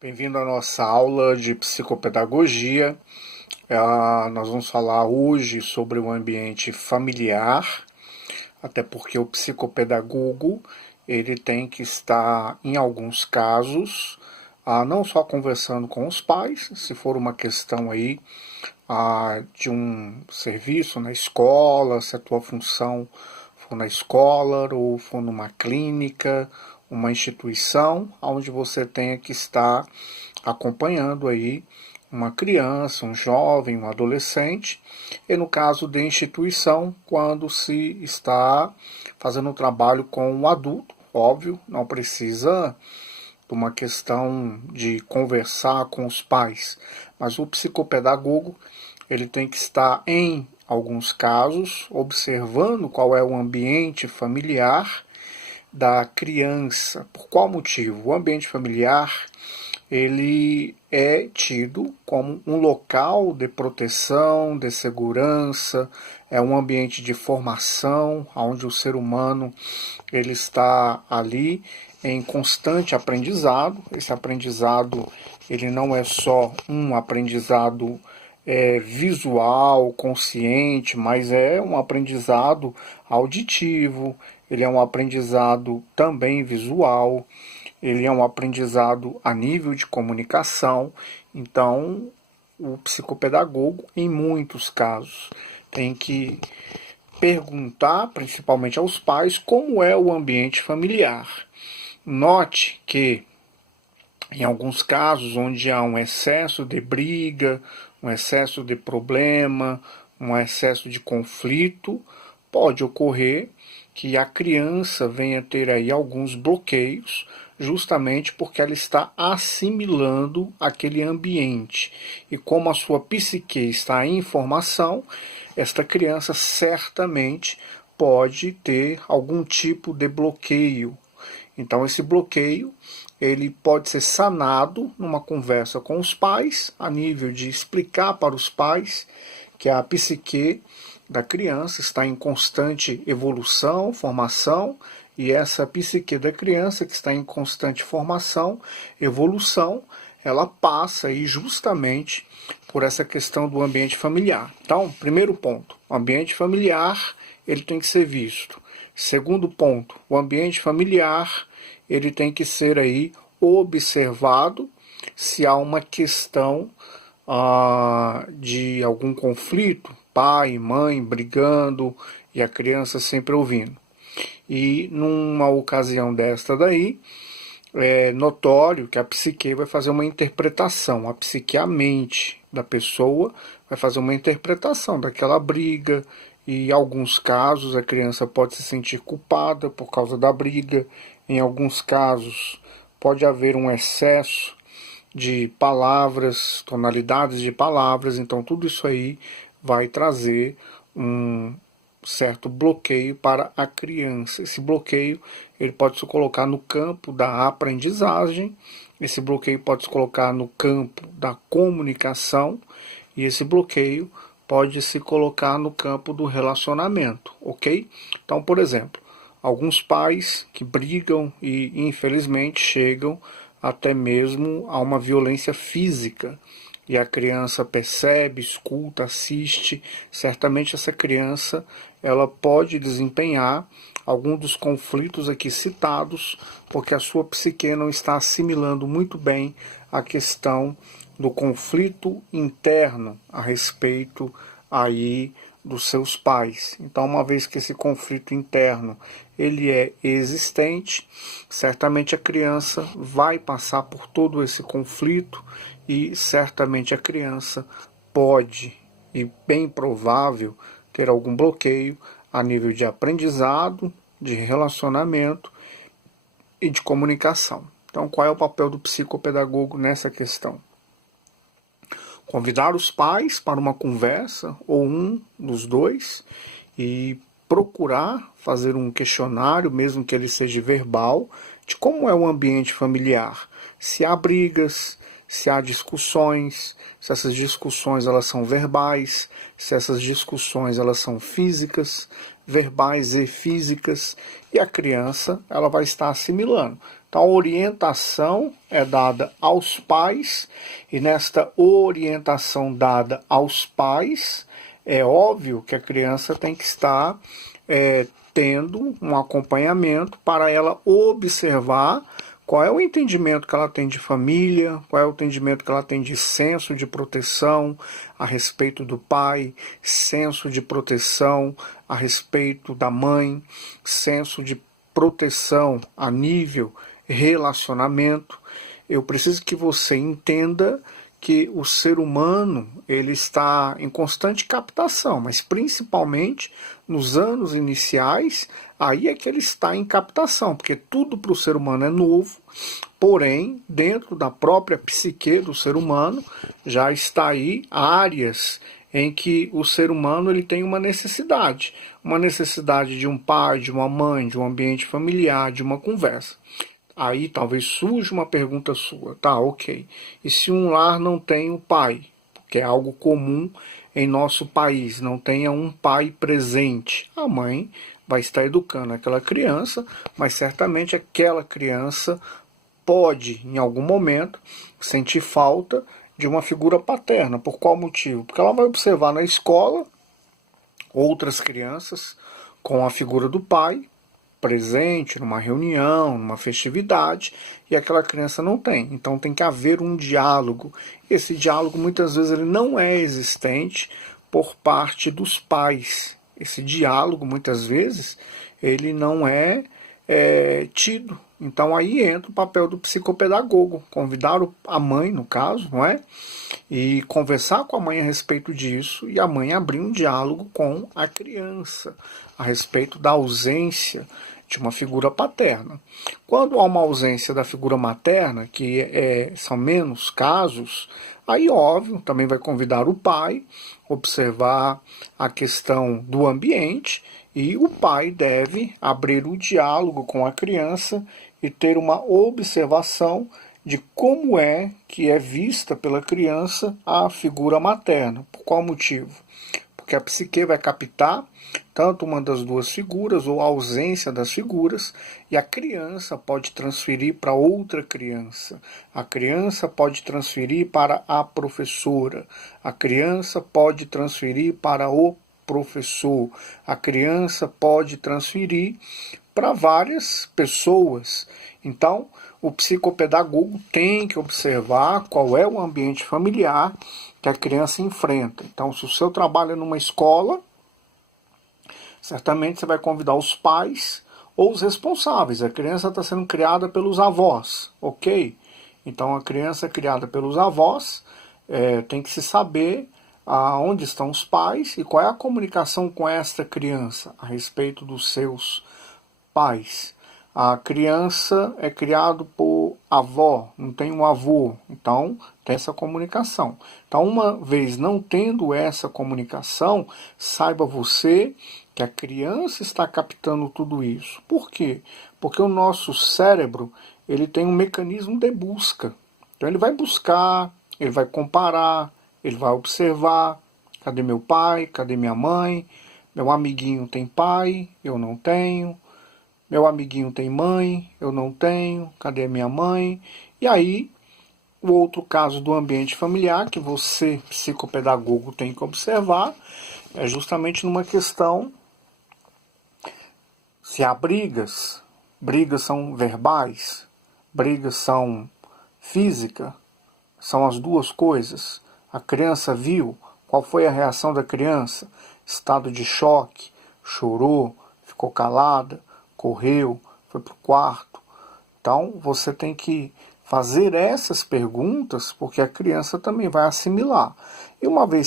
Bem-vindo à nossa aula de psicopedagogia. Nós vamos falar hoje sobre o ambiente familiar, até porque o psicopedagogo ele tem que estar, em alguns casos, não só conversando com os pais, se for uma questão aí de um serviço na escola, se a tua função for na escola ou for numa clínica, uma instituição, onde você tenha que estar acompanhando aí uma criança, um jovem, um adolescente, e no caso de instituição, quando se está fazendo um trabalho com um adulto, óbvio, não precisa de uma questão de conversar com os pais, mas o psicopedagogo ele tem que estar em alguns casos observando qual é o ambiente familiar da criança. Por qual motivo? O ambiente familiar ele é tido como um local de proteção, de segurança, é um ambiente de formação, onde o ser humano ele está ali em constante aprendizado. Esse aprendizado ele não é só um aprendizado visual, consciente, mas é um aprendizado auditivo, ele é um aprendizado também visual, ele é um aprendizado a nível de comunicação. Então, o psicopedagogo, em muitos casos, tem que perguntar, principalmente aos pais, como é o ambiente familiar. Note que, em alguns casos, onde há um excesso de briga, um excesso de problema, um excesso de conflito, pode ocorrer que a criança venha ter aí alguns bloqueios, justamente porque ela está assimilando aquele ambiente. E como a sua psique está em formação, esta criança certamente pode ter algum tipo de bloqueio. Então esse bloqueio ele pode ser sanado numa conversa com os pais, a nível de explicar para os pais que a psique da criança está em constante evolução, formação, e essa psique da criança que está em constante formação, evolução, ela passa aí justamente por essa questão do ambiente familiar. Então, primeiro ponto, o ambiente familiar ele tem que ser visto. Segundo ponto, o ambiente familiar ele tem que ser aí observado se há uma questão de algum conflito, pai e mãe brigando e a criança sempre ouvindo. E numa ocasião desta daí, é notório que a psique vai fazer uma interpretação, a psique, a mente da pessoa, vai fazer uma interpretação daquela briga, e em alguns casos a criança pode se sentir culpada por causa da briga, em alguns casos pode haver um excesso de palavras, tonalidades de palavras, então tudo isso aí vai trazer um certo bloqueio para a criança. Esse bloqueio ele pode se colocar no campo da aprendizagem, esse bloqueio pode se colocar no campo da comunicação e esse bloqueio pode se colocar no campo do relacionamento, ok? Então, por exemplo, alguns pais que brigam e infelizmente chegam até mesmo a uma violência física. E a criança percebe, escuta, assiste, certamente essa criança ela pode desempenhar algum dos conflitos aqui citados, porque a sua psique não está assimilando muito bem a questão do conflito interno a respeito aí dos seus pais. Então, uma vez que esse conflito interno ele é existente, certamente a criança vai passar por todo esse conflito e certamente a criança pode e bem provável ter algum bloqueio a nível de aprendizado, de relacionamento e de comunicação. Então, qual é o papel do psicopedagogo nessa questão? Convidar os pais para uma conversa, ou um dos dois, e procurar fazer um questionário, mesmo que ele seja verbal, de como é o ambiente familiar. Se há brigas, se há discussões, se essas discussões elas são verbais, se essas discussões elas são físicas, verbais e físicas, e a criança ela vai estar assimilando. Então, a orientação é dada aos pais, e nesta orientação dada aos pais, é óbvio que a criança tem que estar tendo um acompanhamento para ela observar qual é o entendimento que ela tem de família, qual é o entendimento que ela tem de senso de proteção a respeito do pai, senso de proteção a respeito da mãe, senso de proteção a nível relacionamento. Eu preciso que você entenda que o ser humano ele está em constante captação, mas principalmente nos anos iniciais, aí é que ele está em captação, porque tudo para o ser humano é novo, porém, dentro da própria psique do ser humano, já está aí áreas em que o ser humano ele tem uma necessidade de um pai, de uma mãe, de um ambiente familiar, de uma conversa. Aí talvez surja uma pergunta sua, tá, ok. E se um lar não tem o pai, que é algo comum em nosso país, não tenha um pai presente, a mãe vai estar educando aquela criança, mas certamente aquela criança pode, em algum momento, sentir falta de uma figura paterna. Por qual motivo? Porque ela vai observar na escola outras crianças com a figura do pai presente numa reunião, numa festividade, e aquela criança não tem. Então tem que haver um diálogo. Esse diálogo muitas vezes ele não é existente por parte dos pais. Esse diálogo muitas vezes ele não é tido. Então aí entra o papel do psicopedagogo, convidar a mãe, no caso, não é? E conversar com a mãe a respeito disso e a mãe abrir um diálogo com a criança a respeito da ausência de uma figura paterna. Quando há uma ausência da figura materna, que são menos casos, aí óbvio, também vai convidar o pai, observar a questão do ambiente, e o pai deve abrir o diálogo com a criança e ter uma observação de como é que é vista pela criança a figura materna. Por qual motivo? Porque a psique vai captar tanto uma das duas figuras ou a ausência das figuras, e a criança pode transferir para outra criança. A criança pode transferir para a professora. A criança pode transferir para o professor. A criança pode transferir para várias pessoas. Então, o psicopedagogo tem que observar qual é o ambiente familiar que a criança enfrenta. Então, se o seu trabalho é numa escola, certamente você vai convidar os pais ou os responsáveis. A criança está sendo criada pelos avós, ok? Então, a criança criada pelos avós tem que se saber onde estão os pais e qual é a comunicação com esta criança a respeito dos seus pais. A criança é criada por avó, não tem um avô, então tem essa comunicação. Então, uma vez não tendo essa comunicação, saiba você que a criança está captando tudo isso. Por quê? Porque o nosso cérebro ele tem um mecanismo de busca. Então ele vai buscar, ele vai comparar, ele vai observar. Cadê meu pai? Cadê minha mãe? Meu amiguinho tem pai, eu não tenho. Meu amiguinho tem mãe, eu não tenho, cadê minha mãe? E aí, o outro caso do ambiente familiar, que você, psicopedagogo, tem que observar, é justamente numa questão se há brigas. Brigas são verbais, brigas são físicas, são as duas coisas. A criança viu, qual foi a reação da criança? Estado de choque, chorou, ficou calada, correu, foi para o quarto. Então, você tem que fazer essas perguntas, porque a criança também vai assimilar. E uma vez